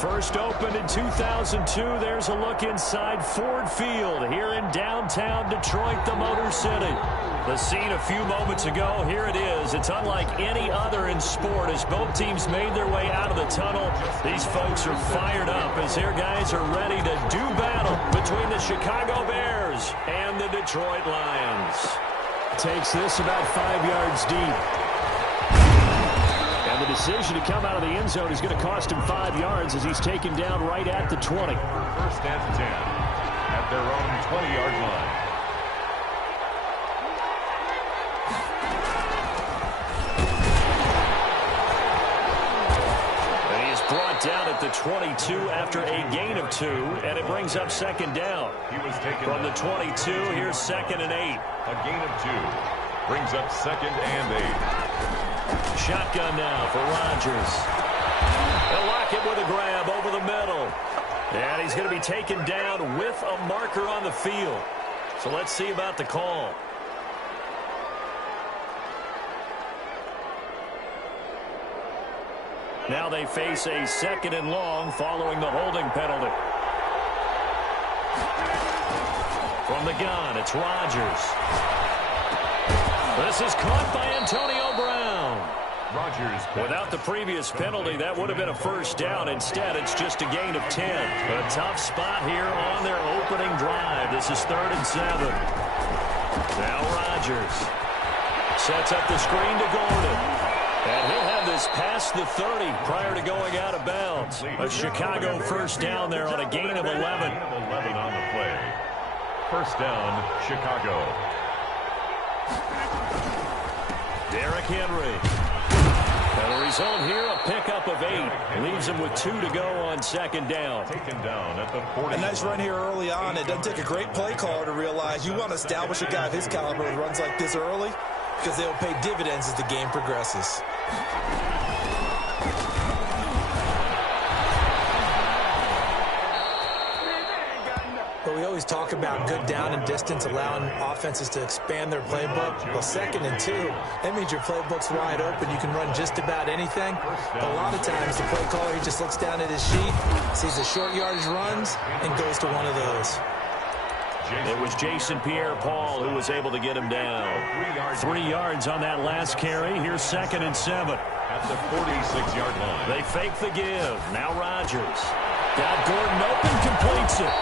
First opened in 2002. There's a look inside Ford Field here in downtown Detroit, the Motor City. The scene a few moments ago, here it is. It's unlike any other in sport as both teams made their way out of the tunnel. These folks are fired up as their guys are ready to do battle between the Chicago Bears and the Detroit Lions. Takes this about 5 yards deep. And the decision to come out of the end zone is going to cost him 5 yards as he's taken down right at the 20. First and 10 at their own 20-yard line. And he is brought down at the 22 after a gain of 2, and it brings up second down. He was taken from the 22. Here's 2nd and 8. A gain of 2 brings up 2nd and 8. Shotgun now for Rodgers. They'll lock it with a grab over the middle. And he's going to be taken down with a marker on the field. So let's see about the call. Now they face a 2nd and long following the holding penalty. From the gun, it's Rodgers. This is caught by Antonio Brown. Rodgers. Without the previous penalty, that would have been a first down. Instead, it's just a gain of 10. A tough spot here on their opening drive. This is 3rd and 7. Now Rodgers sets up the screen to Gordon. And he'll have this past the 30 prior to going out of bounds. A Chicago first down there on a gain of 11. 11 on the play. First down, Chicago. Derrick Henry. And the result here, a pickup of 8. Leaves him with 2 to go on 2nd down. Taken down at the 40. A nice run here early on. It doesn't take a great play caller to realize you want to establish a guy of his caliber with runs like this early because they'll pay dividends as the game progresses. But we always talk about good down and distance, allowing offenses to expand their playbook. Well, 2nd and 2, that means your playbook's wide open. You can run just about anything. But a lot of times, the play caller, he just looks down at his sheet, sees the short yardage runs, and goes to one of those. It was Jason Pierre-Paul who was able to get him down. 3 yards on that last carry. Here's 2nd and 7. At the 46-yard line. They fake the give. Now Rodgers. Got Gordon open, completes it.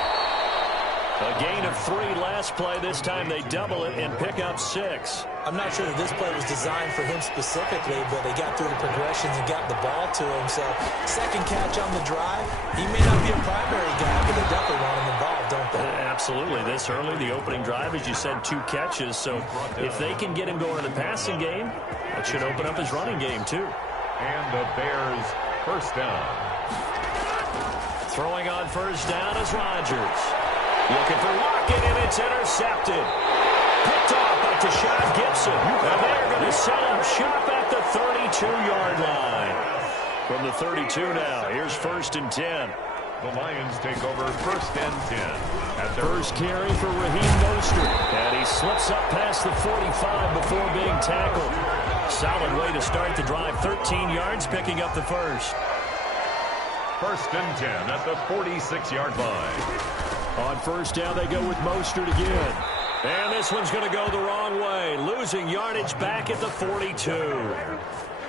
A gain of 3 last play. This time they double it and pick up 6. I'm not sure that this play was designed for him specifically, but they got through the progressions and got the ball to him. So, second catch on the drive. He may not be a primary guy, but they definitely want him involved, don't they? Absolutely. This early, the opening drive, as you said, 2 catches. So, if they can get him going in the passing game, that should open up his running game, too. And the Bears first down. Throwing on first down is Rodgers. Looking for Lockett, and it's intercepted. Picked off by Tashawn Gibson. And they're going to set up shop at the 32-yard line. From the 32 now, here's 1st and 10. The Lions take over 1st and 10. At their first carry for Raheem Mostert. And he slips up past the 45 before being tackled. Solid way to start the drive. 13 yards, picking up the first. 1st and 10 at the 46-yard line. On first down, they go with Mostert again. And this one's going to go the wrong way. Losing yardage back at the 42.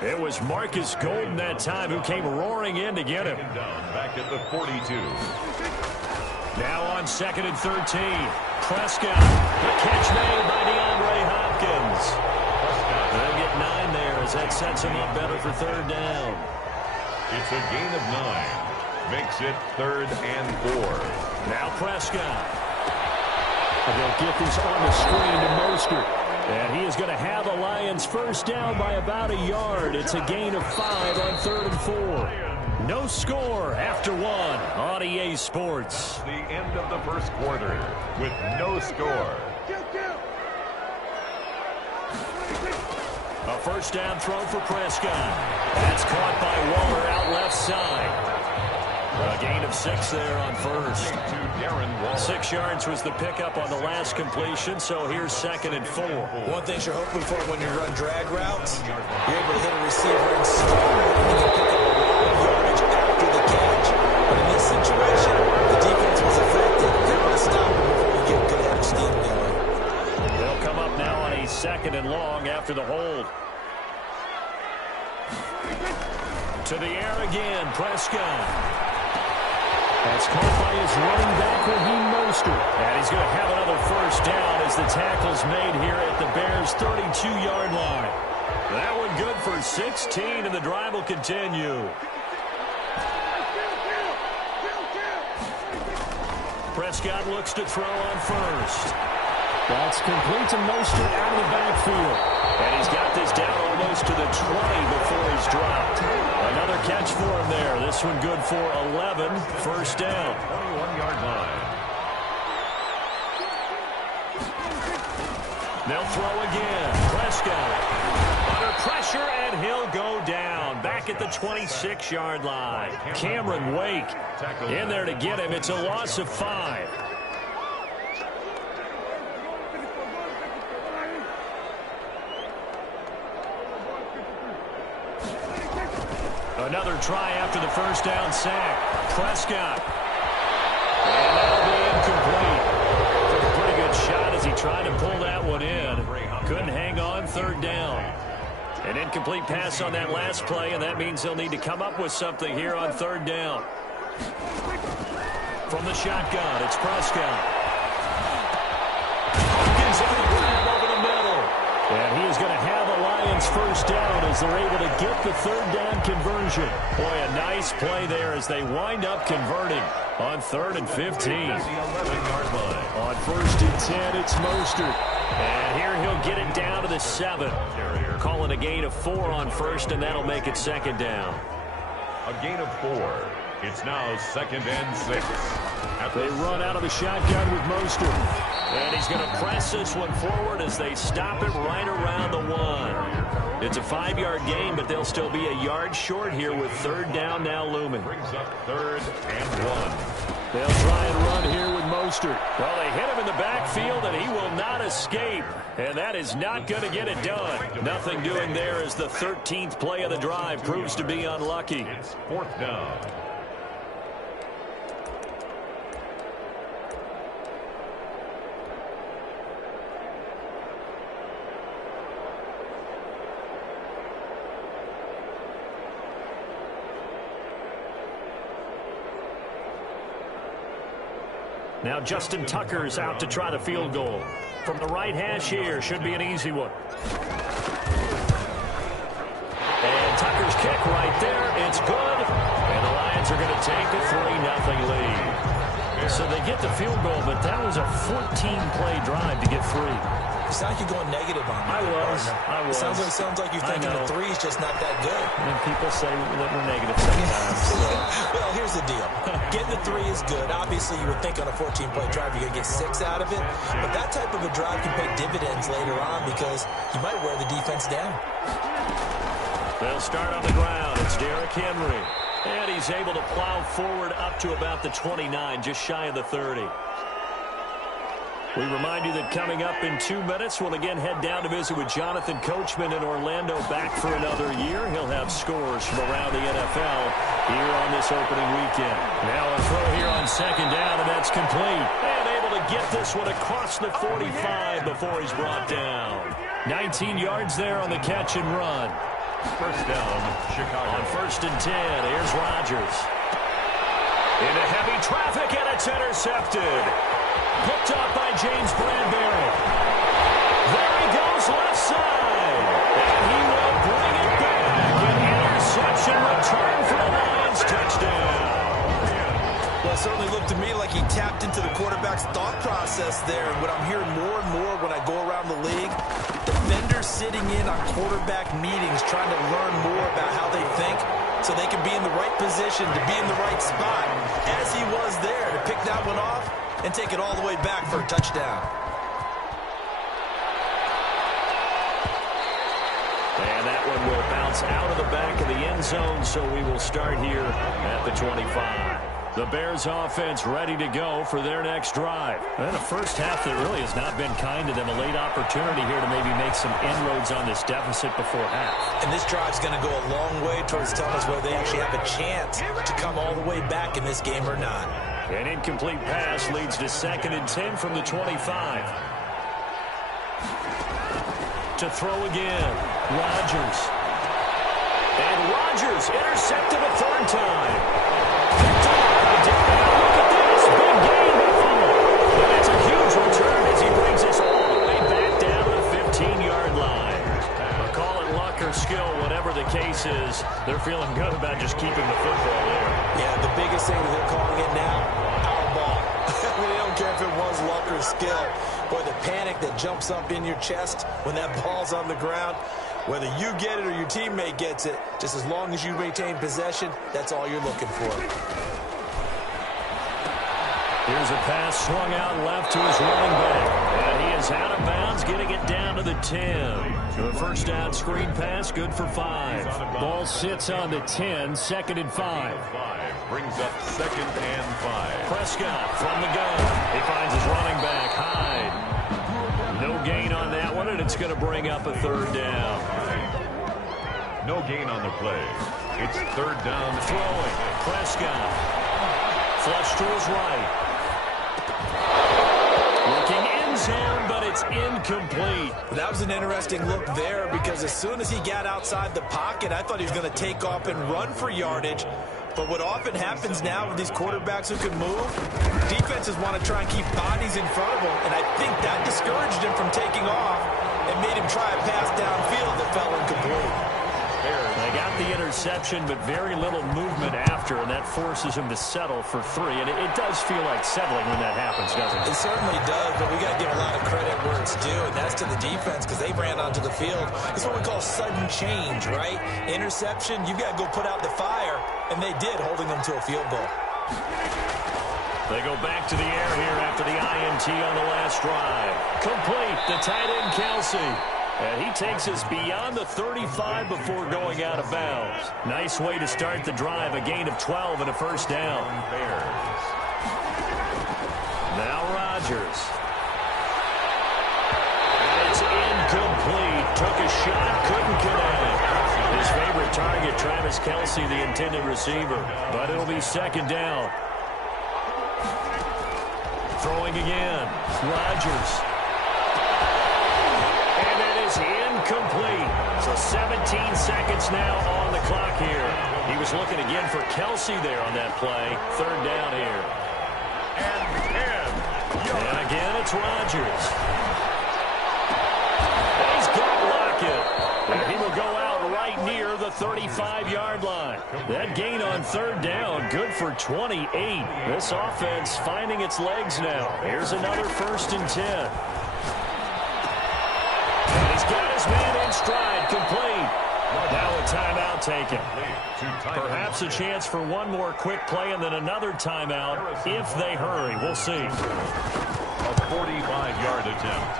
It was Marcus Golden that time who came roaring in to get him. Down back at the 42. Now on 2nd and 13. Prescott. The catch made by DeAndre Hopkins. They'll get 9 there as that sets him up better for 3rd down. It's a gain of 9. Makes it 3rd and 4. Now Prescott. They'll get this on the screen to Mostert. And he is going to have the Lions first down by about a yard. It's a gain of 5 on 3rd and 4. No score after 1 on EA Sports. The end of the first quarter with no score. A first down throw for Prescott. That's caught by Waller out left side. A gain of 6 there on first. 6 yards was the pickup on the last completion, so here's 2nd and 4. One thing you're hoping for when you run drag routes, you're able to hit a receiver and start, and you can pick up a lot of yardage after the catch. situation, the defense was effective. They want to stop him before we get a good head of steam going. They'll come up now on a 2nd and long after the hold. To the air again, Prescott. That's caught by his running back, Raheem Mostert. And he's going to have another first down as the tackle's made here at the Bears' 32-yard line. That one good for 16, and the drive will continue. Prescott looks to throw on first. That's complete to Mostert out of the backfield. And he's got this down almost to the 20 before he's dropped. Another catch for him there. This one good for 11. First down. 21-yard line. They'll throw again. Prescott under pressure, and he'll go down. Back at the 26-yard line. Cameron Wake in there to get him. It's a loss of 5. Another try after the first down sack. Prescott. And that'll be incomplete. Took a pretty good shot as he tried to pull that one in. Couldn't hang on. 3rd down. An incomplete pass on that last play, and that means they'll need to come up with something here on 3rd down. From the shotgun, it's Prescott. Hopkins on the grab over the middle. And he is going to have a Lions first down as they're able to get the 3rd down conversion. Boy, a nice play there as they wind up converting on 3rd and 15. On 1st and 10, it's Mostert. And here he'll get it down to the 7. Calling a gain of 4 on 1st, and that'll make it 2nd down. A gain of 4. It's now 2nd and 6. They run out of the shotgun with Mostert. And he's going to press this one forward as they stop it right around the 1. It's a 5-yard gain, but they'll still be a yard short here with 3rd down now looming. Brings up 3rd and 1. They'll try and run here with Mostert. Well, they hit him in the backfield, and he will not escape. And that is not going to get it done. Nothing doing there as the 13th play of the drive proves to be unlucky. It's 4th down. Now Justin Tucker's out to try the field goal. From the right hash here, should be an easy one. And Tucker's kick right there, it's good. And the Lions are going to take a 3-0 lead. So they get the field goal, but that was a 14-play drive to get 3. It sounds like you're going negative on me. I was. It sounds like you're thinking the 3 is just not that good. And people say that we're negative sometimes. So. Well, here's the deal. Getting the 3 is good. Obviously, you would think on a 14-play drive you're going to get 6 out of it. But that type of a drive can pay dividends later on because you might wear the defense down. They'll start on the ground. It's Derrick Henry. And he's able to plow forward up to about the 29, just shy of the 30. We remind you that coming up in 2 minutes, we'll again head down to visit with Jonathan Coachman in Orlando, back for another year. He'll have scores from around the NFL here on this opening weekend. Now a throw here on 2nd down, and that's complete. And able to get this one across the 45 before he's brought down. 19 yards there on the catch and run. First down, Chicago. On 1st and 10, here's Rodgers. Into heavy traffic, and it's intercepted. Picked up by James Bradbury. There he goes, left side. And he will bring it back. An interception return for the Lions. Touchdown. Well, it certainly looked to me like he tapped into the quarterback's thought process there. And what I'm hearing more and more when I go around the league, defenders sitting in on quarterback meetings trying to learn more about how they think so they can be in the right position to be in the right spot, as he was there to pick that one off and take it all the way back for a touchdown. And that one will bounce out of the back of the end zone, so we will start here at the 25. The Bears offense ready to go for their next drive. And a first half that really has not been kind to them. A late opportunity here to maybe make some inroads on this deficit before half. And this drive's going to go a long way towards telling us whether they actually have a chance to come all the way back in this game or not. An incomplete pass leads to 2nd and 10 from the 25. To throw again, Rodgers. And Rodgers intercepted a 3rd time. Picked up by David. Look at this. Big gain by Fuller. But it's a huge return as he brings us all the way back down to the 15-yard line. Or call it luck or skill, whatever the case is. They're feeling good about just keeping the football there. Yeah, the biggest thing that they're calling it now, our ball. I mean, they don't care if it was luck or skill. Boy, the panic that jumps up in your chest when that ball's on the ground, whether you get it or your teammate gets it, just as long as you retain possession, that's all you're looking for. Here's a pass swung out left to his running back. And he is out of bounds, getting it down to the 10. The first down screen pass, good for 5. Ball sits on the 10, 2nd and 5. Brings up 2nd and 5. Prescott from the gun. He finds his running back, Hyde. No gain on that one, and it's going to bring up a 3rd down. No gain on the play. It's 3rd down. Throwing. Prescott. Flush to his right. Looking end zone, but it's incomplete. That was an interesting look there because as soon as he got outside the pocket, I thought he was going to take off and run for yardage. But what often happens now with these quarterbacks who can move, defenses want to try and keep bodies in front of them, and I think that discouraged him from taking off and made him try a pass downfield that fell incomplete. They got the interception, but very little movement after, and that forces him to settle for 3. And it does feel like settling when that happens, doesn't it? It certainly does, but we got to give a lot of credit where it's due, and that's to the defense because they ran onto the field. It's what we call sudden change, right? Interception, you've got to go put out the fire, and they did, holding them to a field goal. They go back to the air here after the INT on the last drive. Complete, the tight end Kelsey. And he takes us beyond the 35 before going out of bounds. Nice way to start the drive, a gain of 12 and a first down. Now Rodgers. And it's incomplete. Took a shot, couldn't connect. His favorite target, Travis Kelce, the intended receiver. But it'll be 2nd down. Throwing again. Rodgers. Incomplete. So 17 seconds now on the clock here. He was looking again for Kelce there on that play. 3rd down here. And again, it's Rodgers. He's got Lockett. And he will go out right near the 35-yard line. That gain on 3rd down, good for 28. This offense finding its legs now. Here's another 1st and 10. Got his man in stride, complete. Now a timeout taken. Perhaps a chance for one more quick play and then another timeout if they hurry. We'll see. A 45-yard attempt.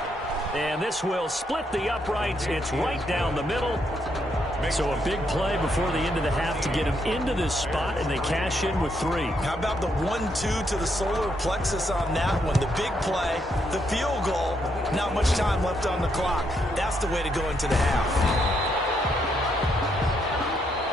And this will split the uprights. It's right down the middle. So a big play before the end of the half to get him into this spot, and they cash in with 3. How about the 1-2 to the solar plexus on that one? The big play, the field goal, not much time left on the clock. That's the way to go into the half.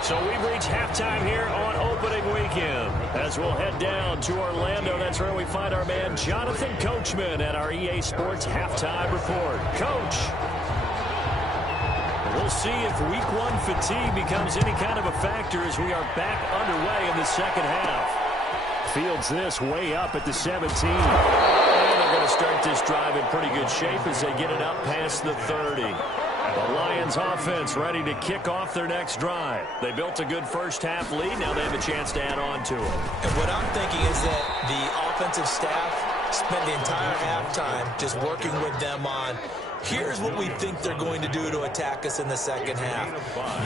So we've reached halftime here on opening weekend. As we'll head down to Orlando, that's where we find our man Jonathan Coachman at our EA Sports Halftime Report. Coach, we'll see if Week 1 fatigue becomes any kind of a factor as we are back underway in the 2nd half. Fields this way up at the 17. And they're going to start this drive in pretty good shape as they get it up past the 30. The Lions offense ready to kick off their next drive. They built a good first half lead. Now they have a chance to add on to it. And what I'm thinking is that the offensive staff spent the entire halftime just working with them on here's what we think they're going to do to attack us in the 2nd half.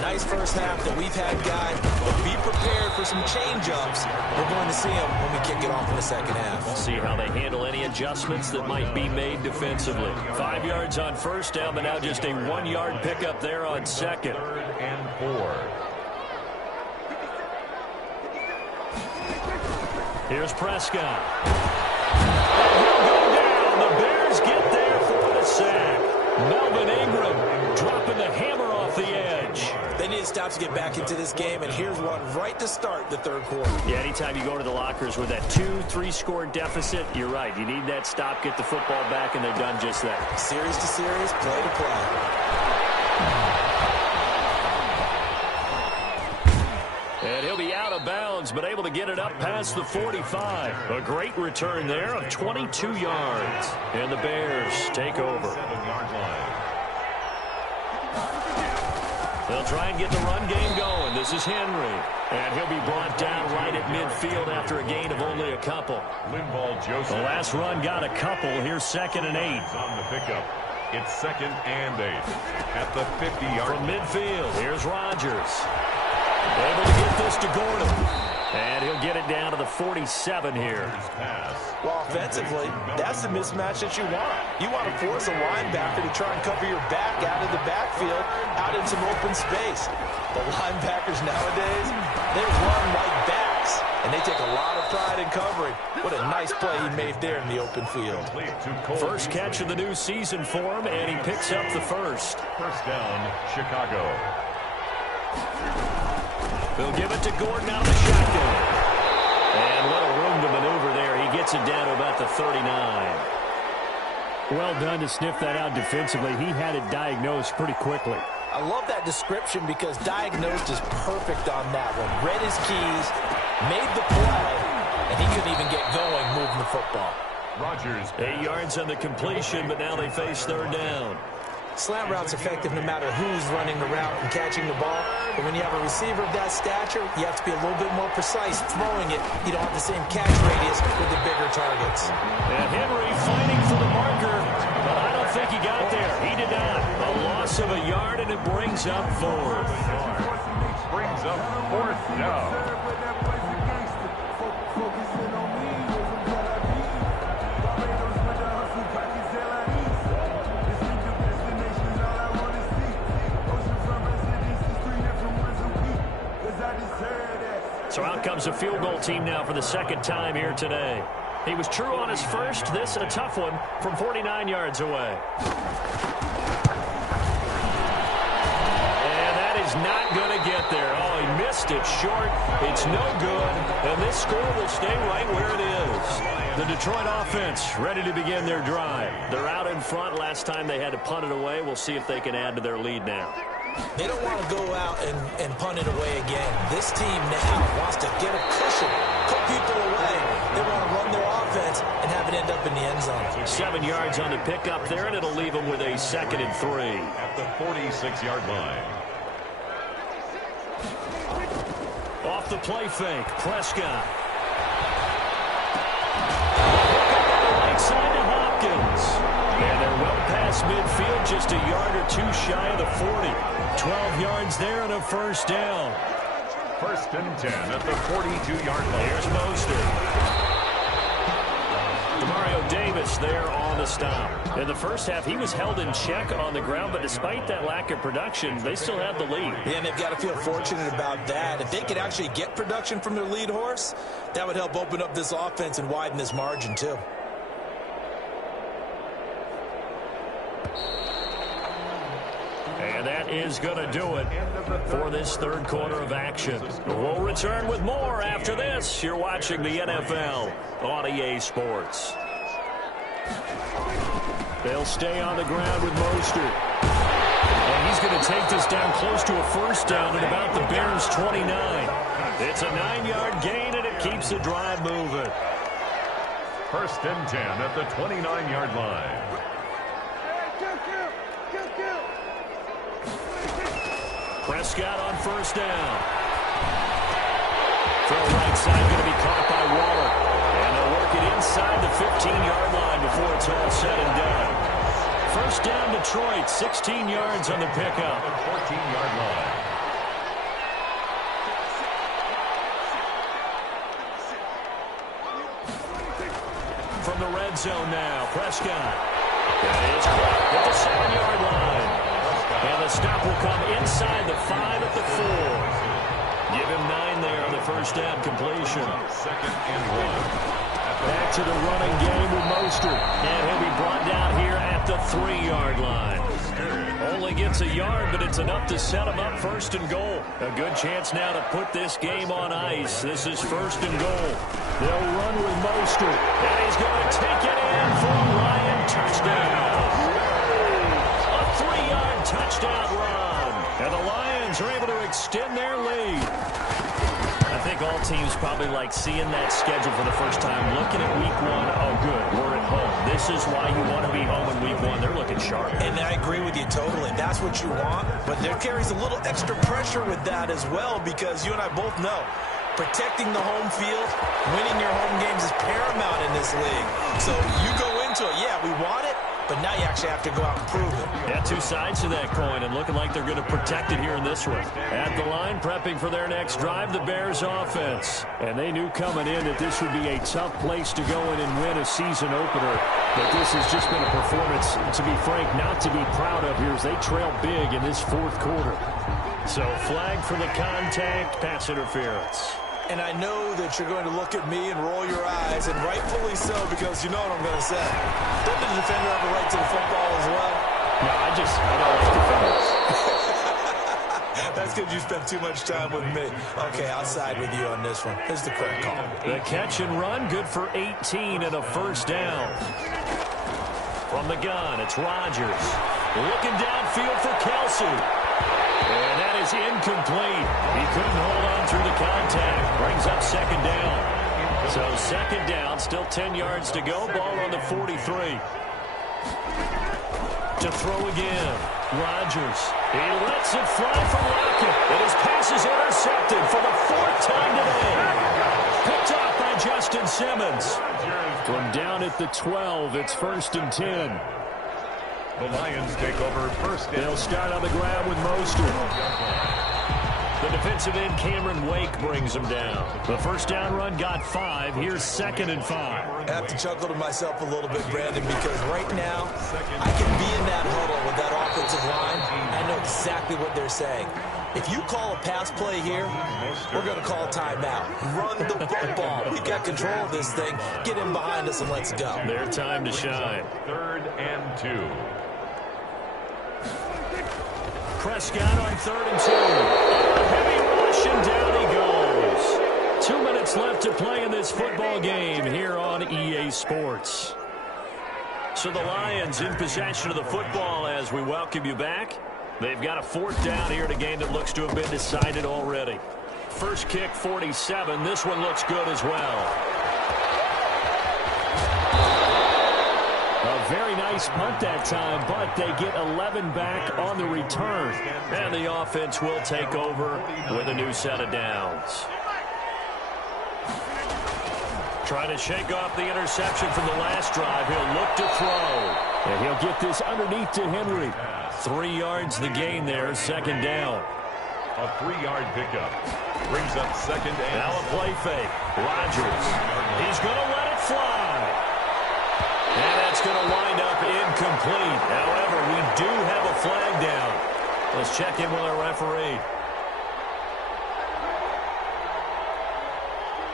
Nice first half that we've had, guys, but be prepared for some change-ups. We're going to see them when we kick it off in the 2nd half. We'll see how they handle any adjustments that might be made defensively. 5 yards on first down, but now just a 1-yard pickup there on 2nd. 3rd and 4. Here's Prescott. And he'll go down. The Bears get there for the sack. Melvin Ingram dropping the hammer off the edge. They need to stop to get back into this game, and here's one right to start the third quarter. Yeah, anytime you go to the lockers with that 2-3 score deficit, you're right. You need that stop, get the football back, and they've done just that. Series to series, play to play. And he'll be out of bounds, but able to get it up past the 45. A great return there of 22 yards. And the Bears take over. 7-yard line. They'll try and get the run game going. This is Henry. And he'll be brought down right at midfield after a gain of only a couple. Linval Joseph. The last run got a couple. Here's 2nd and 8. On the pickup. It's 2nd and 8. At the 50-yard From midfield, here's Rodgers. Able to get this to Gordon. And he'll get it down to the 47 here. Well, offensively, that's the mismatch that you want. You want to force a linebacker to try and cover your back out of the backfield, out in some open space. The linebackers nowadays, they run like backs, and they take a lot of pride in covering. What a nice play he made there in the open field. First catch of the new season for him, and he picks up the first. First down, Chicago. They'll give it to Gordon out of the shotgun. And little room to maneuver there. He gets it down to about the 39. Well done to sniff that out defensively. He had it diagnosed pretty quickly. I love that description because diagnosed is perfect on that one. Read his keys, made the play, and he couldn't even get going moving the football. Rodgers. 8 yards on the completion, but now they face third down. Slant route's effective no matter who's running the route and catching the ball. But when you have a receiver of that stature, you have to be a little bit more precise throwing it. You don't have the same catch radius with the bigger targets. And Henry fighting for the marker, but I don't think he got there. He did not. A loss of a yard, and it brings up 4th. Brings up 4th down. So out comes a field goal team now for the second time here today. He was true on his first. This a tough one from 49 yards away. And that is not going to get there. Oh, he missed it short. It's no good. And this score will stay right where it is. The Detroit offense ready to begin their drive. They're out in front. Last time they had to punt it away. We'll see if they can add to their lead now. They don't want to go out and punt it away again. This team now wants to get a cushion, put people away. They want to run their offense and have it end up in the end zone. 7 yards on the pickup there, and it'll leave them with a 2nd and 3. At the 46-yard line. Off the play fake, Prescott. Right side to Hopkins. And they're well past midfield, just a yard or two shy of the 40. 12 yards there and a first down. 1st and 10 at the 42-yard line. Here's Mostert. Demario Davis there on the stop. In the first half, he was held in check on the ground, but despite that lack of production, they still have the lead. Yeah, and they've got to feel fortunate about that. If they could actually get production from their lead horse, that would help open up this offense and widen this margin, too. And that is going to do it for this third quarter of action. We'll return with more after this. You're watching the NFL on EA Sports. They'll stay on the ground with Mostert. And he's going to take this down close to a first down at about the Bears' 29. It's a 9-yard gain, and it keeps the drive moving. 1st and 10 at the 29-yard line. Prescott on first down. Throw right side going to be caught by Waller. And they'll work it inside the 15-yard line before it's all said and done. First down Detroit, 16 yards on the pickup. 14-yard line. From the red zone now, Prescott. That is caught at the 7-yard line. And the stop will come inside the 5 at the 4. Give him 9 there on the first down completion. Second and 1. Back to the running game with Mostert. And he'll be brought down here at the 3-yard line. Only gets a yard, but it's enough to set him up first and goal. A good chance now to put this game on ice. This is first and goal. They'll run with Mostert. And he's going to take it in for a Lion touchdown. A 3-yard touchdown run. And the Lions are able to extend their lead. I think all teams probably like seeing that schedule for the first time, looking at week 1. Oh, good, we're at home. This is why you want to be home in week 1. They're looking sharp. And I agree with you totally. That's what you want. But there carries a little extra pressure with that as well, because you and I both know protecting the home field, winning your home games is paramount in this league. So you go into it, yeah, we want it, but now you actually have to go out and prove it. Yeah, 2 sides to that coin, and looking like they're going to protect it here in this one. At the line, prepping for their next drive, the Bears offense. And they knew coming in that this would be a tough place to go in and win a season opener. But this has just been a performance, to be frank, not to be proud of here as they trail big in this 4th quarter. So flag for the contact, pass interference. And I know that you're going to look at me and roll your eyes, and rightfully so, because you know what I'm going to say. Doesn't the defender have a right to the football as well? No, I don't like defenders. That's because you spent too much time with me. Okay, I'll side with you on this one. Here's the correct call. The catch and run, good for 18 and a first down. From the gun, it's Rodgers. Looking downfield for Kelsey. And that is incomplete. He couldn't hold on through the contact. Brings up second down. So second down, still 10 yards to go. Ball on the 43. To throw again. Rodgers. He lets it fly from Lockett. And his pass is intercepted for the 4th time today. Picked off by Justin Simmons. From down at the 12, it's 1st and 10. The Lions take over first. They'll start on the ground with Mostert. The defensive end, Cameron Wake, brings him down. The first down run got 5. Here's 2nd and 5. I have to chuckle to myself a little bit, Brandon, because right now I can be in that huddle with that offensive line. I know exactly what they're saying. If you call a pass play here, we're going to call a timeout. Run the football. We've got control of this thing. Get in behind us and let's go. Their time to shine. 3rd and 2. Prescott on 3rd and 2. A heavy rush, and down he goes. 2 minutes left to play in this football game here on EA Sports. So the Lions in possession of the football as we welcome you back. They've got a 4th down here in a game that looks to have been decided already. First kick, 47. This one looks good as well. A very nice punt that time, but they get 11 back on the return. And the offense will take over with a new set of downs. Trying to shake off the interception from the last drive. He'll look to throw. And he'll get this underneath to Henry. 3 yards the gain there, 2nd down. A 3-yard pickup. Brings up 2nd and... Now a play fake. Rodgers. He's going to let it fly. And that's going to wind up incomplete. However, we do have a flag down. Let's check in with our referee.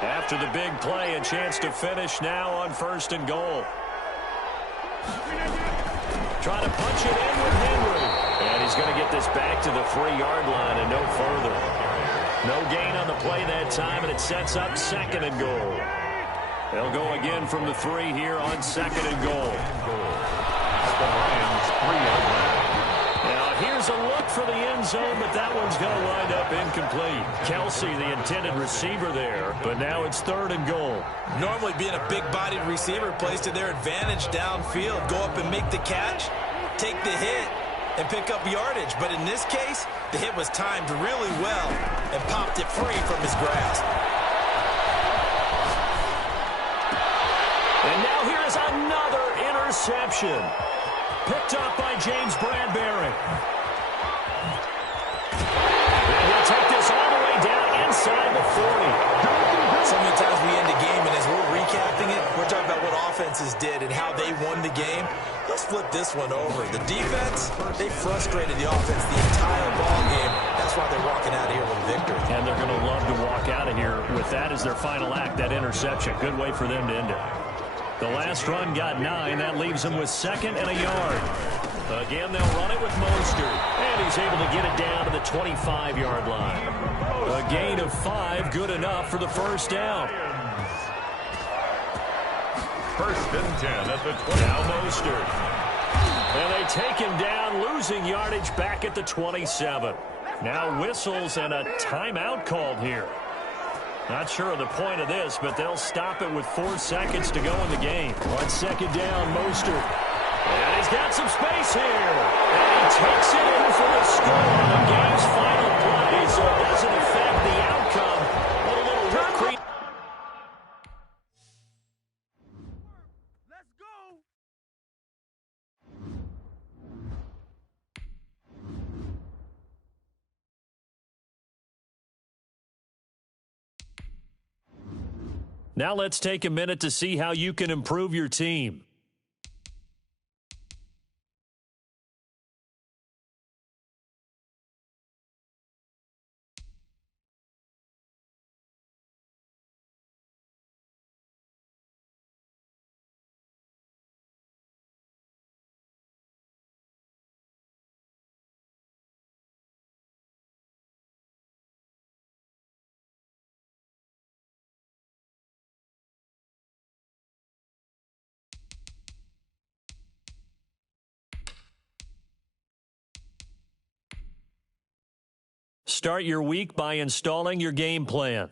After the big play, a chance to finish now on 1st and goal. Trying to punch it in with Henry. And he's going to get this back to the 3-yard line and no further. No gain on the play that time, and it sets up 2nd and goal. They'll go again from the 3 here on 2nd and goal. The Lions 3-yard line. Now here's a look for the end zone, but that one's going to wind up incomplete. Kelsey, the intended receiver there, but now it's 3rd and goal. Normally being a big-bodied receiver plays to their advantage downfield. Go up and make the catch, take the hit, and pick up yardage. But in this case, the hit was timed really well and popped it free from his grasp. And now here is another interception. Picked up by James Bradbury. And he'll take this all the way down inside the 40. So many times we end a game, and as we're recapping it, we're talking about what offenses did and how they won the game. Let's flip this one over. The defense, they frustrated the offense the entire ball game. That's That's why they're walking out here with a victory. And they're going to love to walk out of here with that as their final act, that interception. Good way for them to end it. The last run got 9. That leaves them with 2nd and a yard. Again, they'll run it with Mostert. And he's able to get it down to the 25-yard line. A gain of 5, good enough for the first down. 1st and 10 at the 20. Now Mostert. And they take him down, losing yardage back at the 27. Now whistles and a timeout called here. Not sure of the point of this, but they'll stop it with 4 seconds to go in the game. On 2nd down, Mostert. And he's got some space here. And he takes it in for the score on the game's final play, so it doesn't affect the outcome. But a little recreation. Let's go. Now let's take a minute to see how you can improve your team. Start your week by installing your game plan.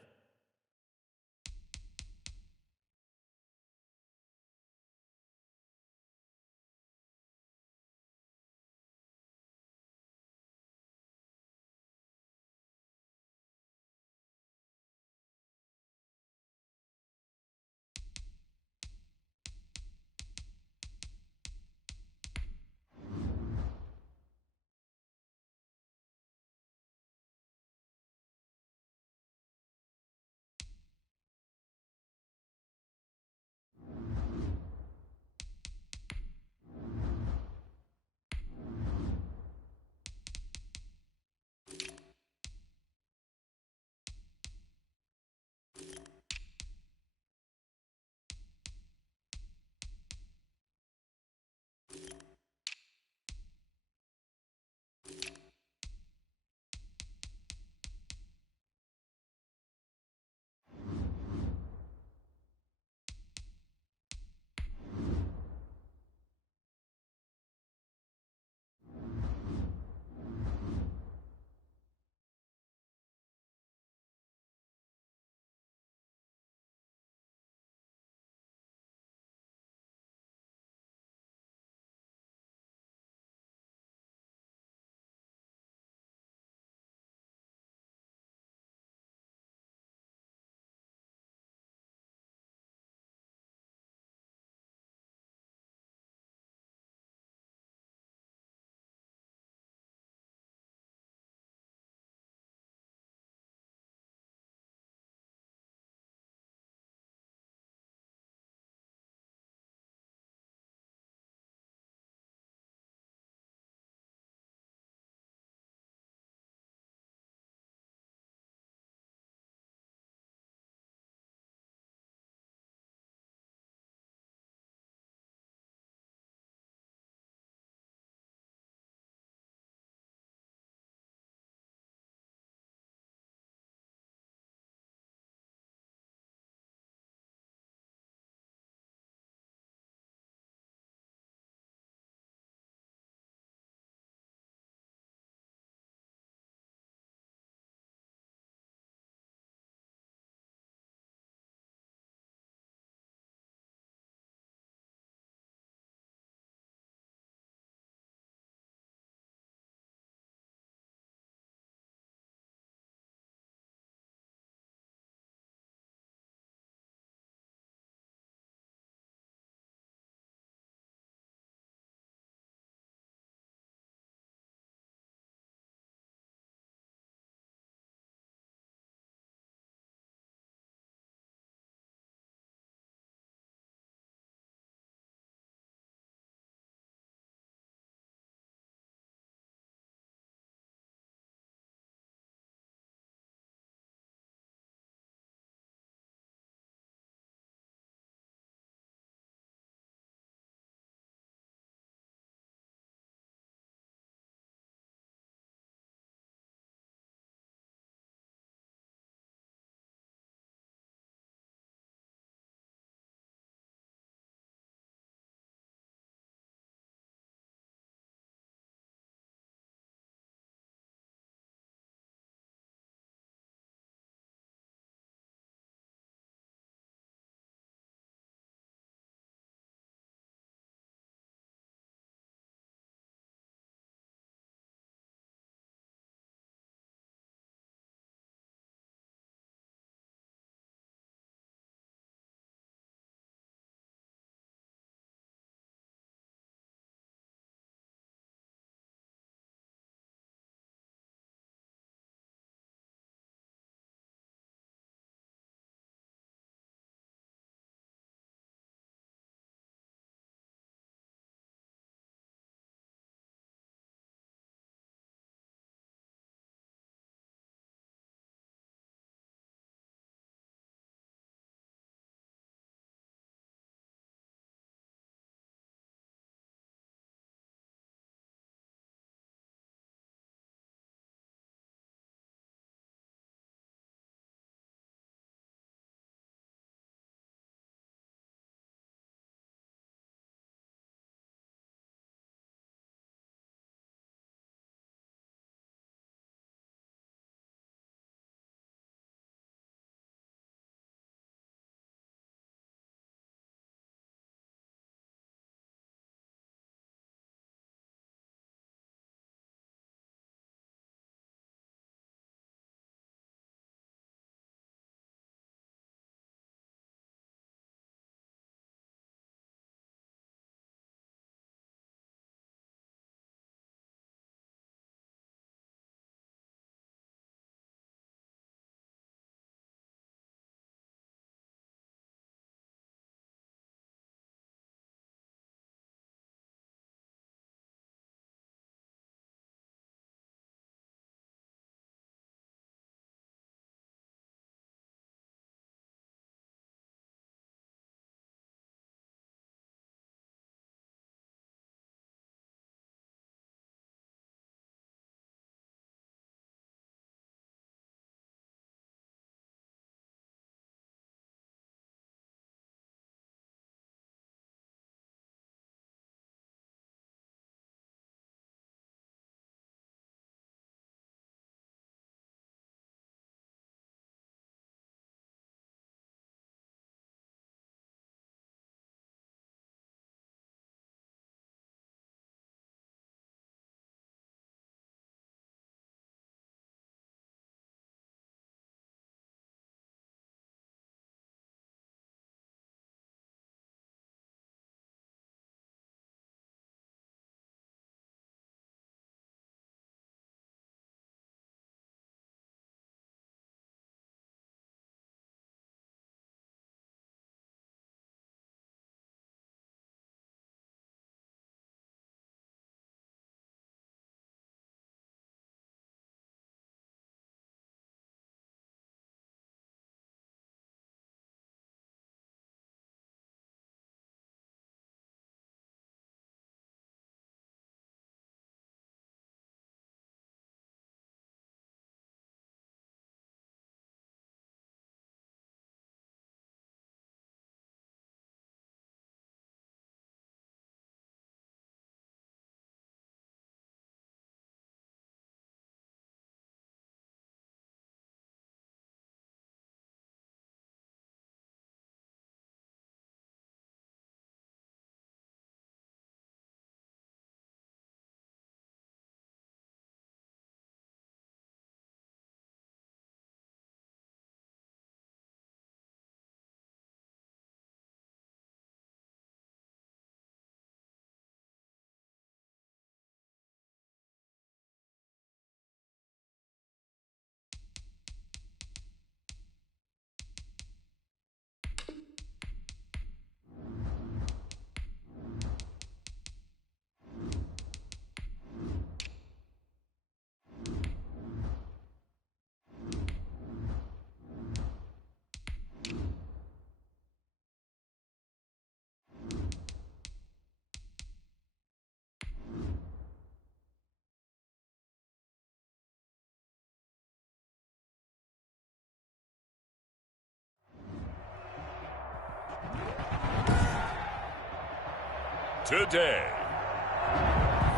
today.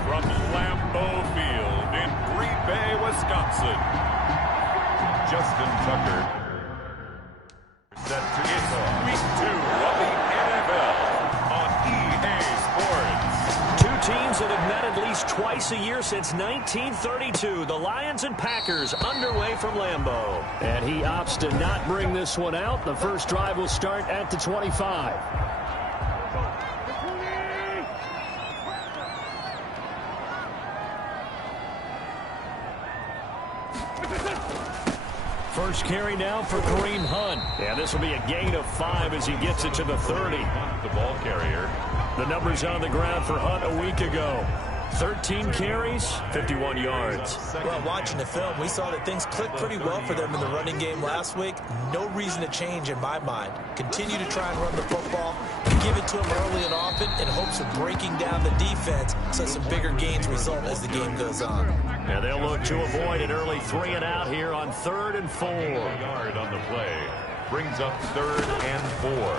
From Lambeau Field in Green Bay, Wisconsin, Justin Tucker set to its week 2 of the NFL on EA Sports. Two teams that have met at least twice a year since 1932. The Lions and Packers underway from Lambeau. And he opts to not bring this one out. The first drive will start at the 25. First carry now for Kareem Hunt. Yeah, this will be a gain of 5 as he gets it to the 30. The ball carrier. The numbers on the ground for Hunt a week ago. 13 carries, 51 yards. Well, watching the film, we saw that things clicked pretty well for them in the running game last week. No reason to change in my mind. Continue to try and run the football, give it to them early and often in hopes of breaking down the defense so some bigger gains result as the game goes on. And they'll look to avoid an early 3 and out here on 3rd and 4. Yard on the play. Brings up 3rd and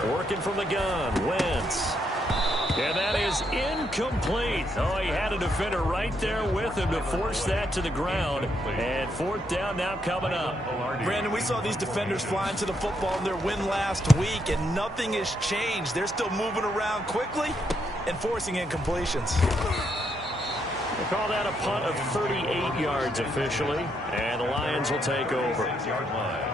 4. Working from the gun, Wentz. And that is incomplete. Oh, he had a defender right there with him to force that to the ground. And 4th down now coming up. Brandon, we saw these defenders flying to the football in their win last week, and nothing has changed. They're still moving around quickly and forcing incompletions. They call that a punt of 38 yards officially, and the Lions will take over.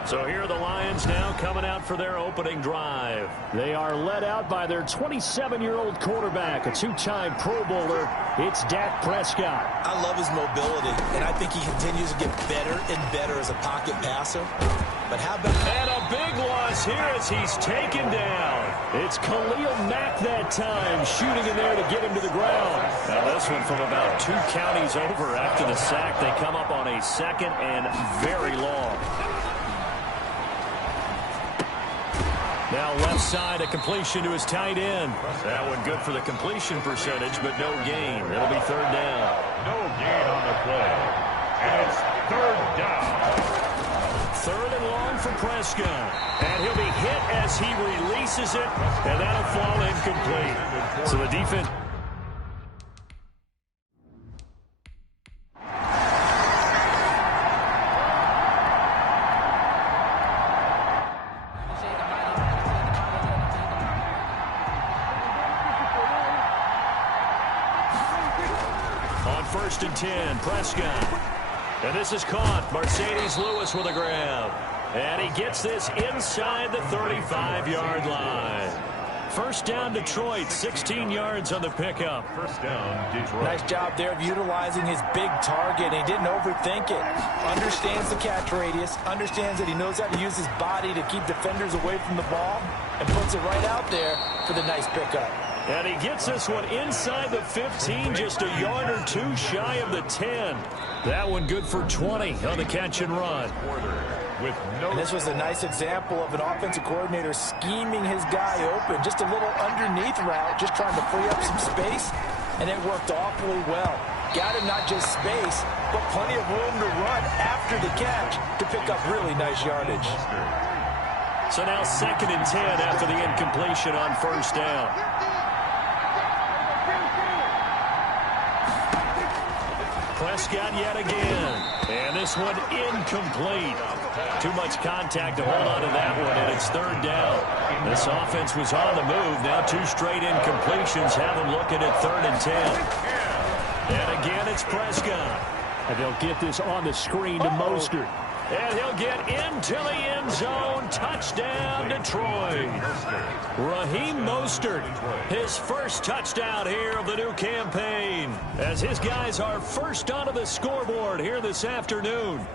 So here are the Lions now coming out for their opening drive. They are led out by their 27-year-old quarterback, a two-time Pro Bowler. It's Dak Prescott. I love his mobility, and I think he continues to get better and better as a pocket passer. But how about... And a big loss here as he's taken down. It's Khalil Mack that time, shooting in there to get him to the ground. Now this one from about 2 counties over after the sack. They come up on a 2nd and very long. Now left side, a completion to his tight end. That one good for the completion percentage, but no gain. It'll be 3rd down. No gain on the play. And it's 3rd down. 3rd and long for Prescott. And he'll be hit as he releases it, and that'll fall incomplete. So the defense... On 1st and 10, Prescott. And this is caught. Mercedes Lewis with a grab. And he gets this inside the 35-yard line. 1st down, Detroit. 16 yards on the pickup. 1st down, Detroit. Nice job there of utilizing his big target. He didn't overthink it. Understands the catch radius. Understands that he knows how to use his body to keep defenders away from the ball. And puts it right out there for the nice pickup. And he gets this one inside the 15, just a yard or 2 shy of the 10. That one good for 20 on the catch and run. And this was a nice example of an offensive coordinator scheming his guy open. Just a little underneath route, just trying to free up some space, and it worked awfully well. Got him not just space, but plenty of room to run after the catch to pick up really nice yardage. So now 2nd and 10 after the incompletion on 1st down. Prescott yet again. And this one incomplete. Too much contact to hold on to that one, and it's 3rd down. This offense was on the move. Now 2 straight incompletions have them looking at 3rd and 10. And again, it's Prescott. And they'll get this on the screen to Mostert. And he'll get into the end zone. Touchdown, Detroit. Raheem Mostert, his first touchdown here of the new campaign, as his guys are first onto the scoreboard here this afternoon.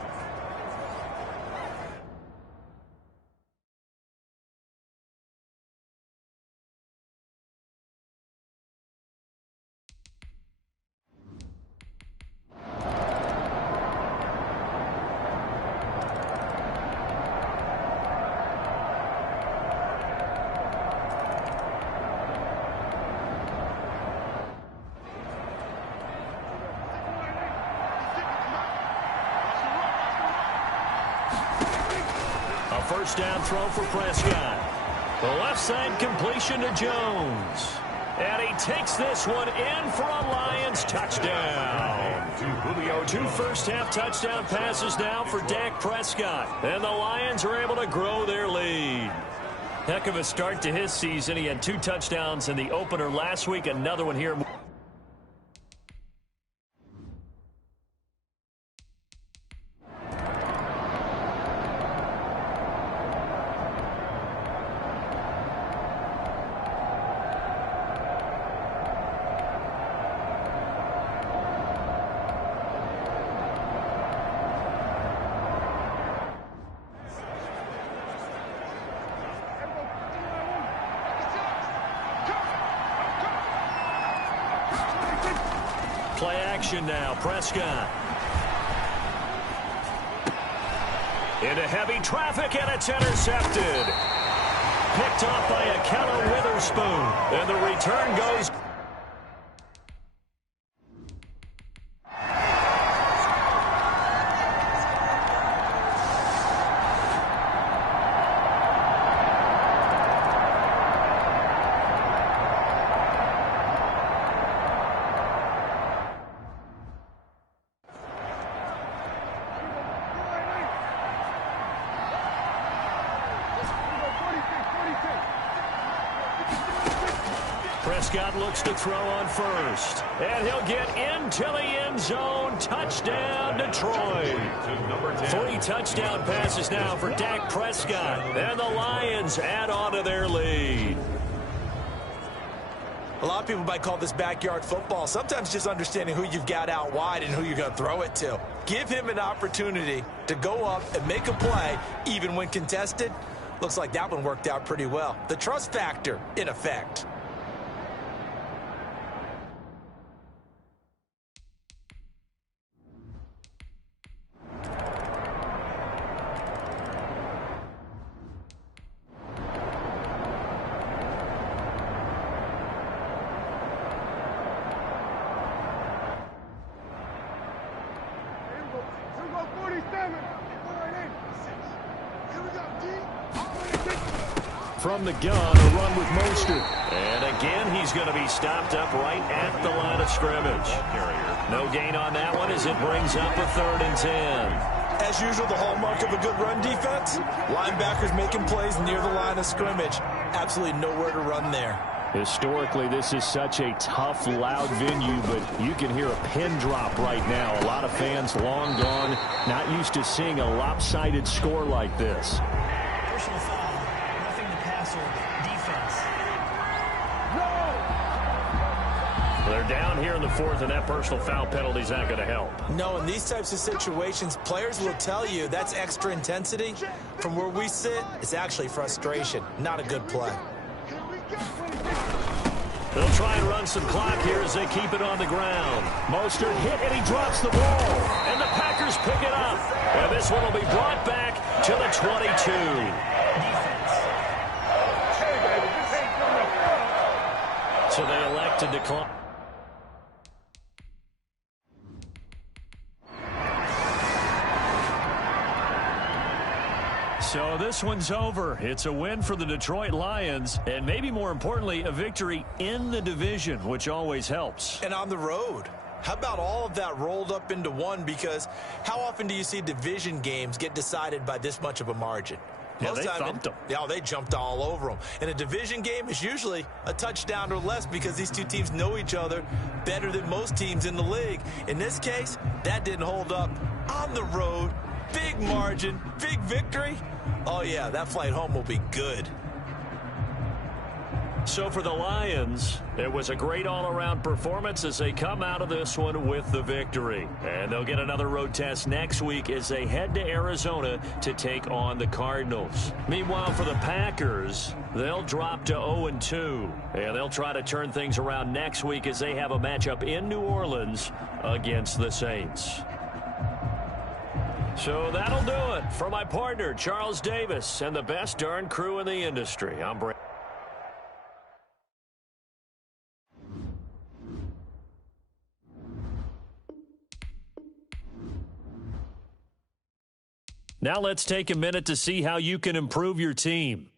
First down throw for Prescott. The left side completion to Jones. And he takes this one in for a Lions touchdown. Two first-half touchdown passes now for Dak Prescott. And the Lions are able to grow their lead. Heck of a start to his season. He had 2 touchdowns in the opener last week. Another one here. Play action now. Prescott. Into heavy traffic, and it's intercepted. Picked off by a Keller Witherspoon. And the return goes. Prescott looks to throw on first. And he'll get into the end zone. Touchdown, Detroit. 3 touchdown passes now for Dak Prescott. And the Lions add on to their lead. A lot of people might call this backyard football. Sometimes just understanding who you've got out wide and who you're going to throw it to. Give him an opportunity to go up and make a play, even when contested. Looks like that one worked out pretty well. The trust factor, in effect. From the gun, a run with Mostert. And again, he's going to be stopped up right at the line of scrimmage. No gain on that one as it brings up a 3rd and 10. As usual, the hallmark of a good run defense, linebackers making plays near the line of scrimmage. Absolutely nowhere to run there. Historically, this is such a tough, loud venue, but you can hear a pin drop right now. A lot of fans long gone, not used to seeing a lopsided score like this. Personal foul. Roughing the passer. Defense. They're down here in the 4th, and that personal foul penalty is not going to help. No, in these types of situations, players will tell you that's extra intensity. From where we sit, it's actually frustration. Not a good play. They'll try and run some clock here as they keep it on the ground. Mostert hit, and he drops the ball. And the Packers pick it up. And this one will be brought back to the 22. So they elect to decline. So this one's over. It's a win for the Detroit Lions, and maybe more importantly, a victory in the division, which always helps. And on the road. How about all of that rolled up into one? Because how often do you see division games get decided by this much of a margin? Yeah, they thumped them. Yeah, they jumped all over them. And a division game is usually a touchdown or less because these two teams know each other better than most teams in the league. In this case, that didn't hold up. On the road, big margin, big victory. Oh, yeah, that flight home will be good. So for the Lions, it was a great all-around performance as they come out of this one with the victory. And they'll get another road test next week as they head to Arizona to take on the Cardinals. Meanwhile, for the Packers, they'll drop to 0-2. And they'll try to turn things around next week as they have a matchup in New Orleans against the Saints. So that'll do it. For my partner, Charles Davis, and the best darn crew in the industry, I'm Brandon. Now let's take a minute to see how you can improve your team.